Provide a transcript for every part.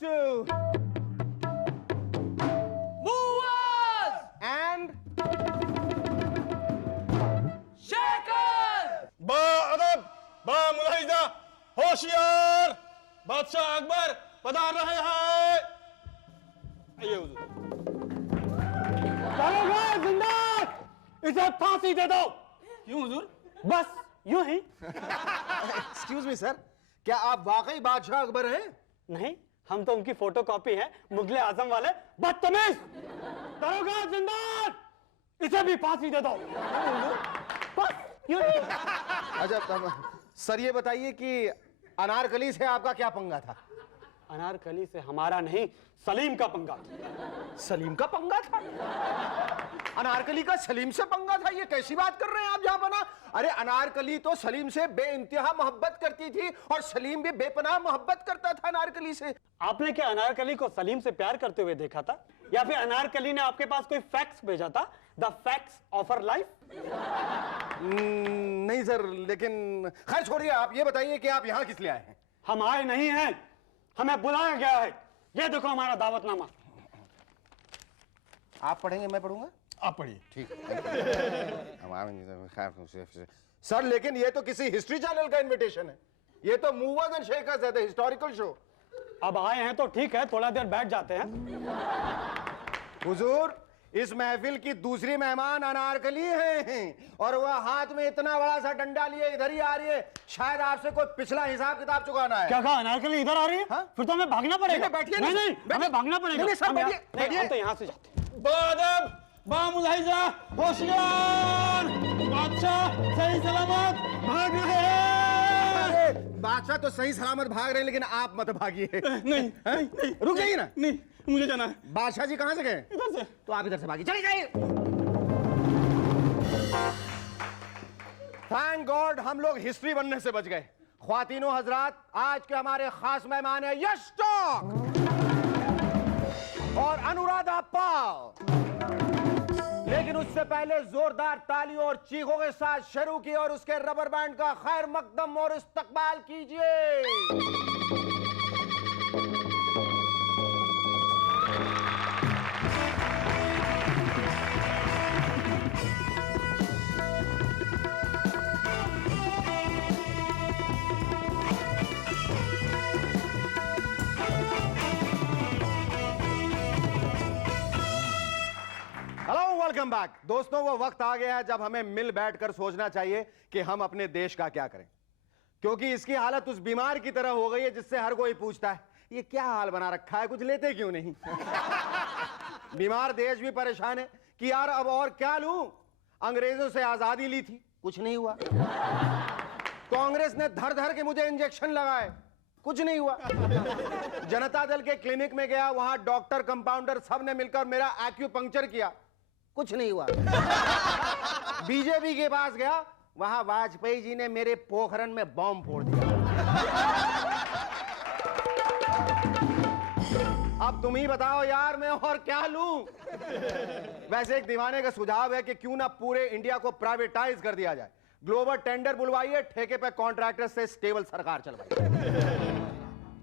to Movers and Shakers बाअदब बामुलाहिजा होशियार बादशाह अकबर पधार रहे हैं। आइए हुजूर। जिंदा, इसे फांसी दे दो। क्यों हुजूर? बस यूं ही। एक्सक्यूज मी सर, क्या आप वाकई बादशाह अकबर हैं? नहीं, हम तो उनकी फोटोकॉपी है, मुगले आजम वाले। बदतमीज। दरोगा जिंदान, इसे भी फांसी दे दो। बस यूं ही। अच्छा सर, ये बताइए कि अनारकली से आपका क्या पंगा था? अनारकली से हमारा नहीं, सलीम का पंगा था। सलीम का पंगा था? अनारकली का सलीम से पंगा था? ये कैसी बात कर रहे हैं आप जहां? अरे अनारकली तो सलीम से बेइंतहा मोहब्बत करती थी और सलीम भी बेपनाह मोहब्बत करता था अनारकली से। आपने क्या अनारकली को सलीम से प्यार करते हुए देखा था, या फिर अनारकली ने आपके पास कोई फैक्स भेजा था? The fax of our life. नहीं सर, लेकिन खैर छोड़िए, आप ये बताइए कि आप यहाँ किस लिए आए हैं? हम आए नहीं हैं, हमें बुलाया गया है। ये देखो हमारा दावतनामा। आप पढ़ेंगे, मैं पढ़ूंगा? आप पढ़िए। ठीक। सर लेकिन ये तो किसी हिस्ट्री चैनल का इनविटेशन है, ये तो मूवर्स एंड शेकर्स है, हिस्टोरिकल शो। अब आए हैं तो ठीक है, थोड़ा देर बैठ जाते हैं। हुजूर, इस महफिल की दूसरी मेहमान अनारकली हैं और वह हाथ में इतना बड़ा सा डंडा लिए इधर ही आ रही है। शायद आपसे कोई पिछला हिसाब किताब चुकाना है। क्या कहा? अनारकली इधर आ रही है? हाँ? फिर तो हमें भागना पड़ेगा। बैठिए। नहीं, हमें भागना पड़ेगा। नहीं, सब बैठिए, बैठिए। हम तो यहाँ से जाते हैं। बाअदब बामुलाहिजा होशियार बादशाह सही सलामत भाग रहे हैं। बादशाह तो सही सलामत भाग रहे हैं, लेकिन आप मत भागिए। नहीं, रुक जाइए ना। नहीं, मुझे जाना है। बादशाह जी कहां से गए? इधर से। तो आप इधर से भागिए, चले जाइए। थैंक गॉड हम लोग हिस्ट्री बनने से बच गए। ख्वातीनो हजरात, आज के हमारे खास मेहमान हैं यश टॉक और अनुराधा पाल। लेकिन उससे पहले जोरदार तालियों और चीखों के साथ शुरू की और उसके रबर बैंड का खैर मकदम और इस्तकबाल कीजिए। Hello, welcome back. दोस्तों, वो वक्त आ गया है जब हमें मिल बैठकर सोचना चाहिए कि हम अपने देश का क्या करें, क्योंकि इसकी हालत उस बीमार की तरह हो गई है जिससे हर कोई पूछता है ये क्या हाल बना रखा है, कुछ लेते क्यों नहीं। बीमार देश भी परेशान है कि यार अब और क्या लूं। अंग्रेजों से आजादी ली थी, कुछ नहीं हुआ। कांग्रेस ने धर धर के मुझे इंजेक्शन लगाए, कुछ नहीं हुआ। जनता दल के क्लिनिक में गया, वहां डॉक्टर कंपाउंडर सब ने मिलकर मेरा एक्यूपंक्चर किया, कुछ नहीं हुआ। बीजेपी के पास गया, वहां वाजपेयी जी ने मेरे पोखरन में बॉम्ब फोड़ दिया। अब तुम ही बताओ यार, मैं और क्या लूं। वैसे एक दीवाने का सुझाव है कि क्यों ना पूरे इंडिया को प्राइवेटाइज कर दिया जाए। ग्लोबल टेंडर बुलवाइए, ठेके पे कॉन्ट्रैक्टर से स्टेबल सरकार चलवाइए।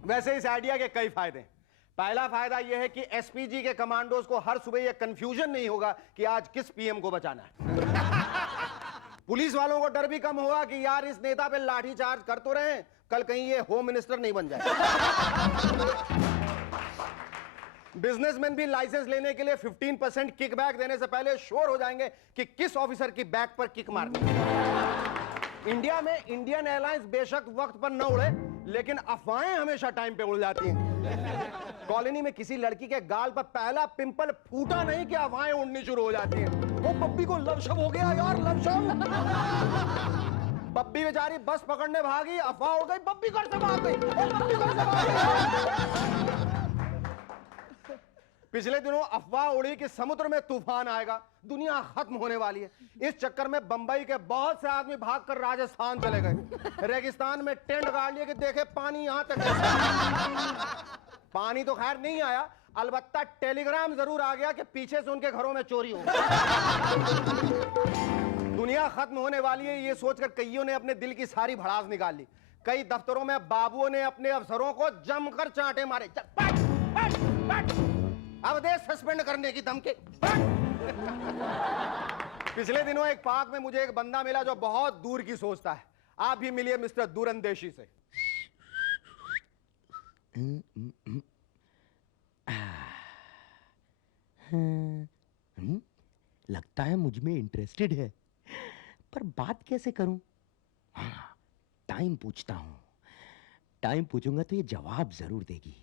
वैसे इस आइडिया के कई फायदे हैं। पहला फायदा यह है कि एसपीजी के कमांडोज को हर सुबह यह कंफ्यूजन नहीं होगा कि आज किस पीएम को बचाना है। पुलिस वालों को डर भी कम होगा कि यार इस नेता पे लाठी चार्ज कर तो रहे हैं, कल कहीं ये होम मिनिस्टर नहीं बन जाए। बिजनेसमैन भी लाइसेंस लेने के लिए 15% किकबैक देने से पहले श्योर हो जाएंगे कि किस ऑफिसर की बैक पर किक मारनी है। इंडिया में इंडियन एयरलाइंस बेशक वक्त पर न उड़े, लेकिन अफवाहें हमेशा टाइम पे उड़ जाती हैं। कॉलोनी में किसी लड़की के गाल पर पहला पिंपल फूटा नहीं कि अफवाहें उड़नी शुरू हो जाती हैं। वो बब्बी को लवशब हो गया यार, लवशब। बब्बी बेचारी बस पकड़ने भागी, अफवाह उड़ गई, बब्बी घर से भाग गई, बब्बी घर से भाग गई। पिछले दिनों अफवाह उड़ी कि समुद्र में तूफान आएगा, दुनिया खत्म होने वाली है। इस चक्कर में बंबई के बहुत से आदमी भागकर राजस्थान चले गए। रेगिस्तान में टेंट गाड़ लिए कि देखे पानी यहां तक। पानी तो खैर नहीं आया, अलबत्ता टेलीग्राम जरूर आ गया कि पीछे से उनके घरों में चोरी हो। दुनिया खत्म होने वाली है, ये सोचकर कईयों ने अपने दिल की सारी भड़ास निकाल ली। कई दफ्तरों में बाबुओं ने अपने अफसरों को जमकर चांटे मारे। चल, पट, पट, पट। अब दे सस्पेंड करने की धमकी। पिछले दिनों एक पार्क में मुझे एक बंदा मिला जो बहुत दूर की सोचता है। आप भी मिलिए मिस्टर दूरंदेशी से। लगता है मुझ में इंटरेस्टेड है, पर बात कैसे करूं? हाँ, टाइम पूछता हूं। टाइम पूछूंगा तो ये जवाब जरूर देगी।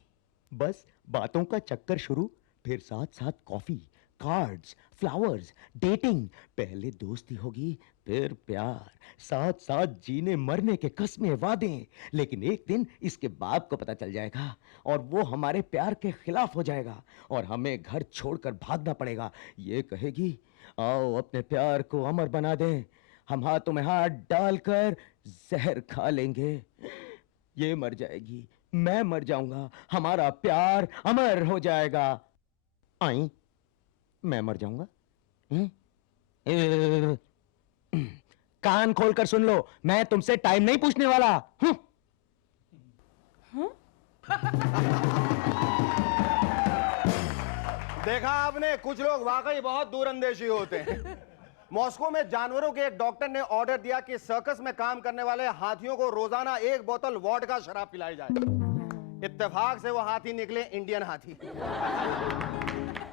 बस बातों का चक्कर शुरू, फिर साथ साथ कॉफी, कार्ड्स, फ्लावर्स, डेटिंग। पहले दोस्ती होगी, फिर प्यार, साथ साथ जीने मरने के कस्में वादे। लेकिन एक दिन इसके बाप को पता चल जाएगा और वो हमारे प्यार के खिलाफ हो जाएगा और हमें घर छोड़कर भागना पड़ेगा। ये कहेगी, आओ अपने प्यार को अमर बना दें। हम हाथों में हाथ डालकर जहर खा लेंगे। ये मर जाएगी, मैं मर जाऊंगा, हमारा प्यार अमर हो जाएगा। आई, मैं मर जाऊंगा। कान खोलकर सुन लो, मैं तुमसे टाइम नहीं पूछने वाला। देखा आपने, कुछ लोग वाकई बहुत दूरंदेशी होते हैं। मॉस्को में जानवरों के एक डॉक्टर ने ऑर्डर दिया कि सर्कस में काम करने वाले हाथियों को रोजाना 1 बोतल वोडका शराब पिलाई जाए। इत्तेफाक से वो हाथी निकले इंडियन हाथी।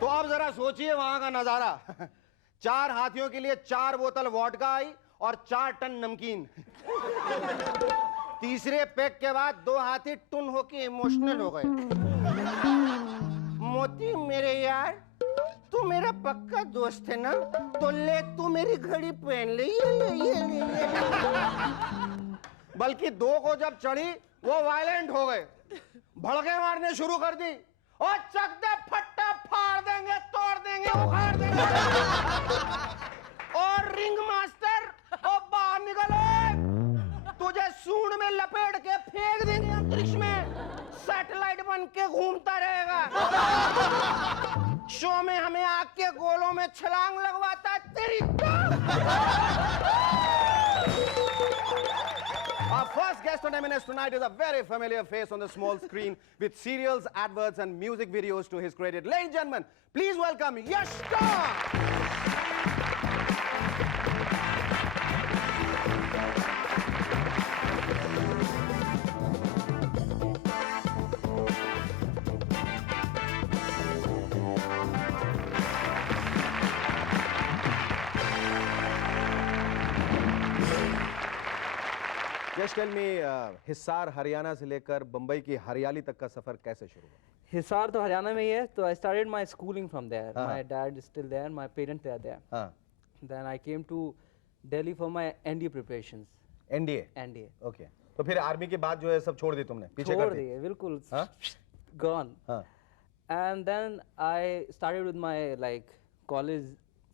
तो अब जरा सोचिए वहां का नजारा। 4 हाथियों के लिए 4 बोतल वोडका आई और 4 टन नमकीन। तीसरे पैक के बाद 2 हाथी टुन होके इमोशनल हो गए। मोती मेरे यार, तू मेरा पक्का दोस्त है ना, तो ले तू मेरी घड़ी पहन ले। ये। बल्कि 2 को जब चढ़ी वो वायलेंट हो गए, भड़के मारने शुरू कर दी। और चक दे फट्टा, फाड़ देंगे, तोड़ देंगे, उखाड़ देंगे। और रिंग मास्टर, ओ बाहर निकलो, तुझे सूंड में लपेट के फेंक देंगे अंतरिक्ष में, सैटेलाइट बन के घूमता रहेगा। शो में हमें आग के गोलों में छलांग लगवाता तेरी। Our first guest on M&S tonight is a very familiar face on the small screen with serials, adverts and music videos to his credit. Ladies and gentlemen, please welcome Yash Khan. Just tell me, Hisar Haryana से लेकर बंबई की हरियाली तक का सफर कैसे शुरू हुआ? हिसार तो हरियाणा में ही है, तो I started my schooling from there. My dad is still there, my parents are there. हाँ, Then I came to Delhi for my NDA preparations. NDA. NDA. Okay, तो फिर आर्मी के बाद जो है सब छोड़ दी तुमने, पीछे छोड़ कर दी? दिए बिल्कुल, हाँ? gone. हाँ, And then I started with my like college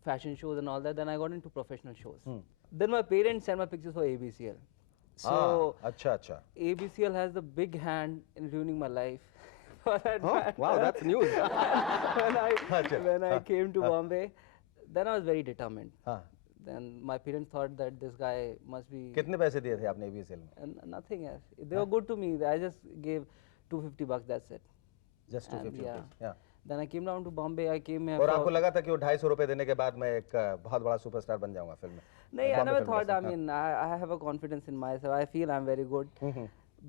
fashion shows and all that. Then I got into professional shows. Then my parents sent my pictures for ABCL. So अच्छा. ABCL has the big hand in ruining my life. For that matter. Wow, that's news. when I came to Bombay, then I was very determined. हाँ, Then my parents thought that this guy must be कितने पैसे दिए थे आपने ABCL में? nothing else. They were good to me. I just gave $250. That's it. Just 250 yeah. rupees. Yeah. Then I came down to Bombay. I came here. और for- आपको लगा था कि वो 250 रुपए देने के बाद मैं एक बहुत बड़ा सुपरस्टार बन जाऊंगा फिल्म में? No, I Bombay never film thought. industry. I mean, I have a confidence in myself. I feel I'm very good.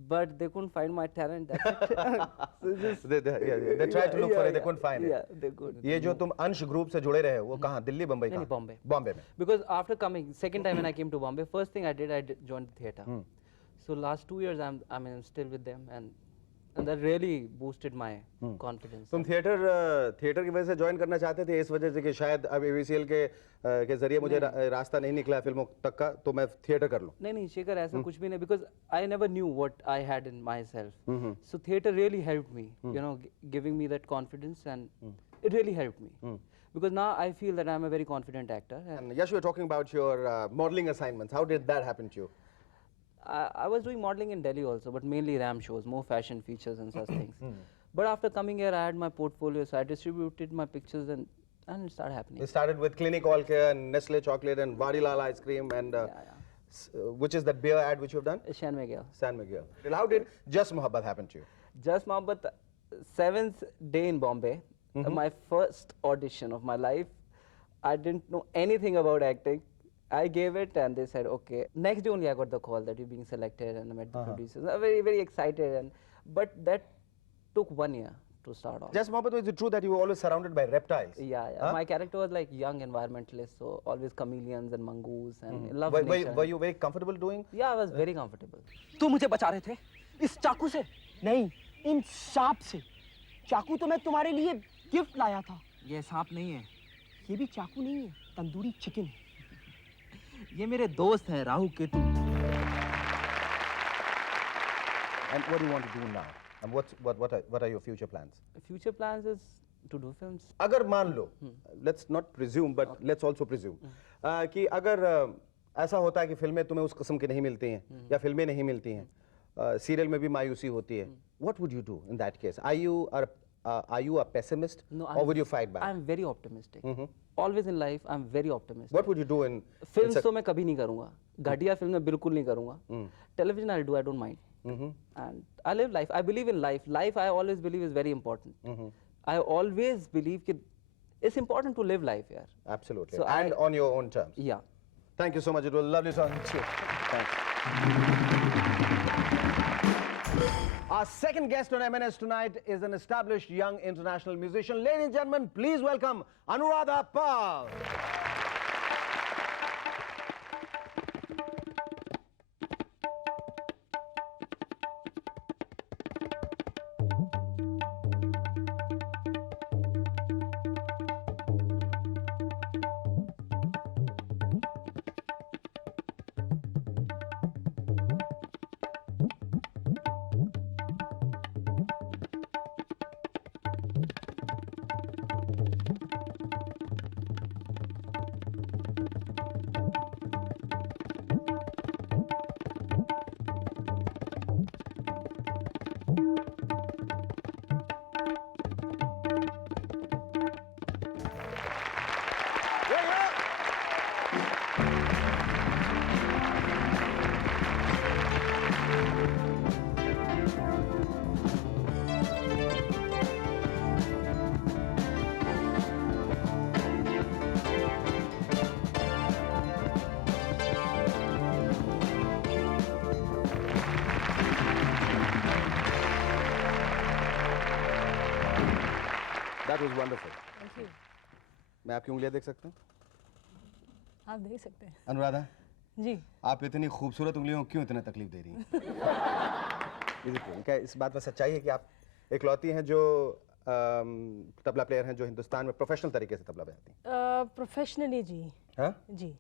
But they couldn't find my talent. That's it. So just, They tried to look for it, they couldn't find it. Yeah, they couldn't. ये जो तुम अंश group से जुड़े रहे वो कहाँ, दिल्ली, बम्बई? नहीं, कहाँ? Bombay. बॉम्बे में. Because after coming, second time when I came to Bombay, first thing I did joined the theatre. So last 2 years I'm still with them, and that really boosted my confidence. तुम theatre की वजह से join करना चाहते थे, इस वजह से कि शायद अब ABCL के जरिए मुझे रास्ता नहीं निकला फिल्मों तक का, तो मैं थिएटर कर लूं? नहीं शेखर, ऐसा कुछ भी नहीं, because I never knew what I had in myself. So theatre really helped me, you know, giving me that confidence, and it really helped me. Because now I feel that I'm a very confident actor. And And yes, you were talking about your modeling assignments. How did that happen to you? I was doing modeling in Delhi also, but mainly RAM shows, more fashion features and such things. But after coming here, I had my portfolio, so I distributed my pictures, and it started happening. You started with Clinic All Care and Nestle chocolate and Vadilal ice cream and which is that beer ad which you've done? Shan Miguel. San Miguel. How did Just Mohabbat happen to you? Just Mohabbat, 7th day in Bombay, my first audition of my life. I didn't know anything about acting. I gave it and they said, okay. Next day only I got the call that you're being selected and I met the producers. I was very, very excited. But that took 1 year to start off. Just Mohabbat, is it true that you were always surrounded by reptiles? Yeah. Huh? My character was like young environmentalist, so always chameleons and mongoose and love Were, nature. were you very comfortable doing? Yeah, I was very comfortable. तू मुझे बचा रहे थे इस चाकू से नहीं इन सांप से चाकू तो मैं तुम्हारे लिए गिफ्ट लाया था ये सांप नहीं है, ये भी चाकू नहीं है तंदूरी चिकन है ये मेरे दोस्त हैं Rahu Ketu. And what do you want to do now? And what are your future plans? Future plans is to do films. अगर मान लो, let's not presume, but let's also presume, कि अगर ऐसा होता है कि फिल्में तुम्हें उस किस्म की नहीं मिलती हैं या फिल्में नहीं मिलती हैं, सीरियल में भी मायूसी होती है, what would you do in that case? Are you a pessimist or would you fight back? I'm very optimistic. Always in life, I'm very optimistic. What would you do in Films तो मैं कभी नहीं करूँगा, घटिया film मैं बिल्कुल नहीं करूँगा. Television I'll do, I don't mind. And I live life. I believe in life. Life I always believe is very important. I always believe that it's important to live life here. Absolutely. So and on your own terms. Yeah. Thank you so much. It was lovely talking to you. Thanks. Our second guest on MNS tonight is an established young international musician. Ladies and gentlemen, please welcome Anuradha Pal. That was wonderful. Thank you. मैं आपकी उंगलियां देख सकता हूँ? आप देख सकते हैं. अनुराधा, जी. आप इतनी खूबसूरत उंगलियों को क्यों इतना तकलीफ दे रही हैं? क्या इस बात में सच्चाई है कि आप इकलौती हैं जो तबला प्लेयर हैं जो हिंदुस्तान में प्रोफेशनल तरीके से तबला बजाती हैं? प्रोफेशनली जी. हाँ? जी.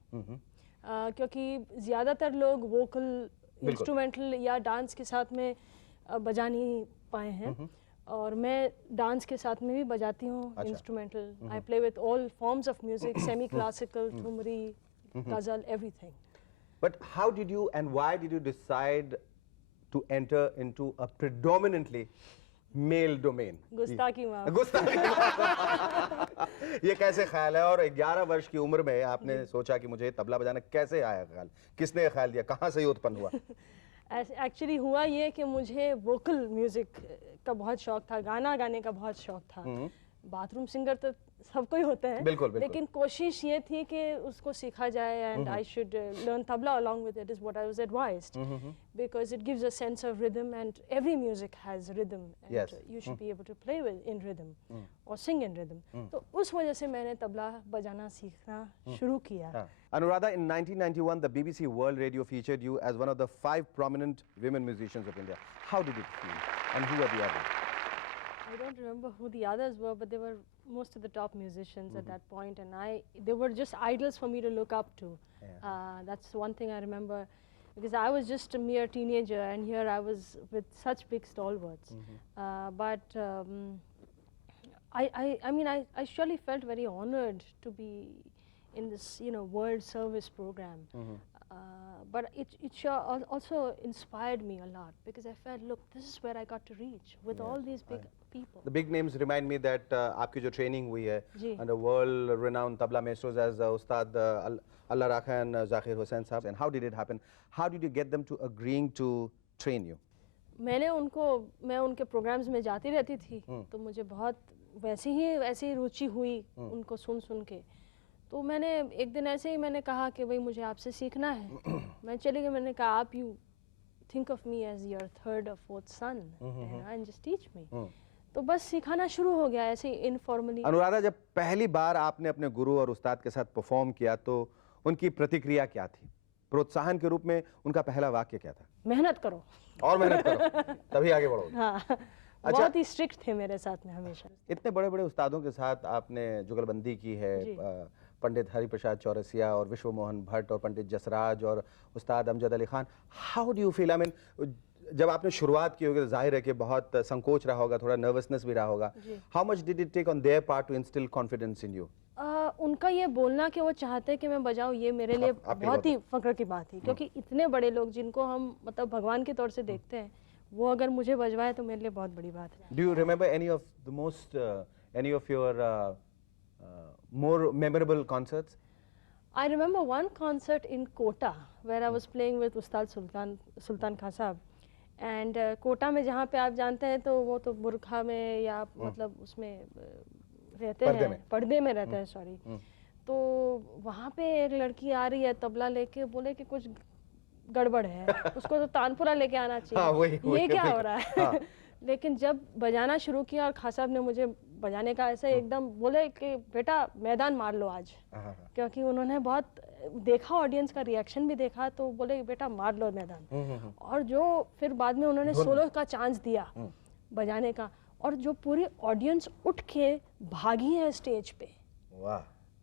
क्योंकि ज़्यादातर लोग वोकल, इंस्ट्रूमेंटल या डांस के साथ में बजा नहीं पाए हैं. और मैं डांस के साथ में भी बजाती हूँ instrumental. I play with all forms of music, semi classical, thumri, गजल, everything. But how did you and why did you decide to enter into a predominantly male domain? गुस्ताखी माफ. गुस्ताखी. ये कैसे ख्याल है? और 11 वर्ष की उम्र में आपने सोचा कि मुझे तबला बजाना कैसे आया ख्याल? किसने ये ख्याल दिया? कहाँ से ये उत्पन्न हुआ? एक्चुअली हुआ ये कि मुझे वोकल म्यूजिक का बहुत शौक था, गाना गाने का बहुत शौक था. बाथरूम सिंगर तो सबको ही होता है. बिल्कुल, बिल्कुल. लेकिन कोशिश ये थी कि उसको सीखा जाए and I should learn tabla along with it is what I was advised. Because it gives a sense of rhythm and every music has rhythm and Yes. You should be able to play with in rhythm or sing in rhythm. तो उस वजह से मैंने तबला बजाना सीखना शुरू किया. Anuradha, in 1991, the BBC World Radio featured you as one of the 5 prominent women musicians of India. How did it feel? And who were the others? I don't remember who the others were, but they were most of the top musicians at that point, and they were just idols for me to look up to. That's one thing I remember, because I was just a mere teenager, and here I was with such big stalwarts. I mean, I surely felt very honored to be in this, World Service program. but it also inspired me a lot because I felt, look, this is where I got to reach with all these big people. The big names remind me that आपकी जो training हुई है जी. under world renowned tabla maestros as Ustad Allah Rakha and Zakir Hussain Sahab. And how did it happen? How did you get them to agreeing to train you? मैं उनके programmes में जाती रहती थी, तो मुझे बहुत वैसी ही रुचि हुई उनको सुन के। तो मैंने एक दिन ऐसे ही मैंने कहा कि भाई मुझे आपसे सीखना है। मैं चली गई, मैंने कहा आप you think of me as your third और fourth son and just teach me. तो बस सिखाना शुरू हो गया ऐसे इनफॉर्मली। अनुराधा, जब पहली बार आपने अपने गुरु और उस्ताद के साथ परफॉर्म किया तो उनकी प्रतिक्रिया क्या थी? प्रोत्साहन के रूप में उनका पहला वाक्य क्या था? मेहनत करो और मेहनत करो तभी आगे बढ़ोगे। हाँ, बहुत ही स्ट्रिक्ट थे मेरे साथ में हमेशा। इतने बड़े बड़े उस्तादों के साथ आपने जुगलबंदी की है, पंडित हरिप्रसाद चौरसिया और विश्व मोहन भट्ट और पंडित जसराज और उस्ताद Amjad Ali Khan. How do you feel? I mean, जब आपने शुरुआत की होगी तो जाहिर है कि बहुत संकोच रहा होगा, थोड़ा नर्वसनेस भी रहा होगा। How much did it take on their part to instil confidence in you? उनका ये बोलना कि वो चाहते कि मैं बजाऊं, ये मेरे लिए बहुत ही फख्र की बात थी, क्योंकि इतने बड़े लोग जिनको हम मतलब भगवान के तौर से देखते हैं, वो अगर मुझे बजवाए तो मेरे लिए बहुत बड़ी बात है। Do you remember any of the most any of your more memorable concerts? I remember one concert in Kota where I was playing with Ustad Sultan Khan Sahab, and Kota में जहाँ पे आप जानते हैं तो वो तो बुरखा में या मतलब उसमें रहते हैं, पर्दे में रहते हैं, सॉरी। तो वहाँ पे एक लड़की आ रही है तबला लेके, बोले कि कुछ गड़बड़ है, उसको तो तानपुरा लेके आना चाहिए। ये क्या हो रहा है? लेकिन जब बजाना शुरू किया और खान साहब ने मुझे बजाने का ऐसे एकदम बोले कि बेटा मैदान मार लो आज, क्योंकि उन्होंने बहुत देखा, ऑडियंस का रिएक्शन भी देखा, तो बोले बेटा मार लो मैदान। और जो फिर बाद में उन्होंने सोलो का चांस दिया बजाने का, और जो पूरी ऑडियंस उठ के भागी है स्टेज पे,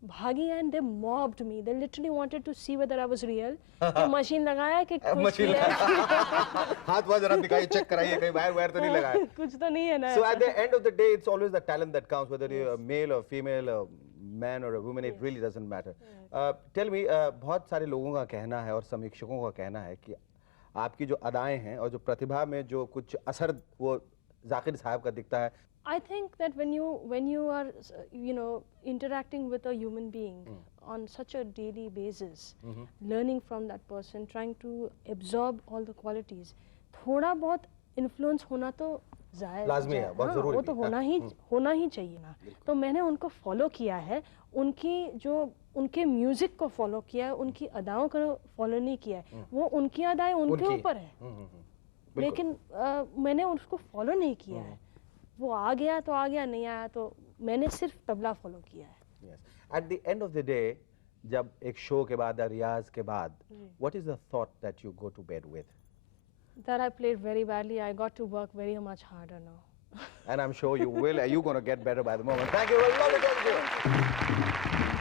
भागी, and they mobbed me, they literally wanted to see whether I was real. Machine लगाया कि मशीन हाथ वाथ जरा दिखाइए, चेक कराइए कहीं वायर तो नहीं लगा है। कुछ तो नहीं है ना। So at the end of the day it's always the talent that counts, whether you're a male or female, a man or a woman, it really doesn't matter. Tell me, बहुत सारे लोगों का कहना है और समीक्षकों का कहना है कि आपकी जो अदाएं हैं और जो प्रतिभा में जो कुछ असर वो जाकिर साहब का दिखता है। I think that when you are interacting with a human being on such a daily basis, learning from that person, trying to absorb all the qualities, थोड़ा बहुत influence होना तो लाजमी है, बहुत जरूरी वो तो होना ही चाहिए ना। तो मैंने उनको फॉलो किया है, उनके म्यूजिक को फॉलो किया है, उनकी अदाओं को फॉलो नहीं किया है। वो उनकी अदाएं उनके ऊपर है, लेकिन मैंने उसको फॉलो नहीं किया है। वो आ गया तो आ गया, नहीं आया तो मैंने सिर्फ तबला फॉलो किया है। At the end of the day, जब एक शो के बाद रियाज के बाद, what is the thought that you go to bed with? That I played very badly. I got to work very much harder now. And I'm sure you will. You're going to get better by the moment. Thank you. Well, lovely talking to you.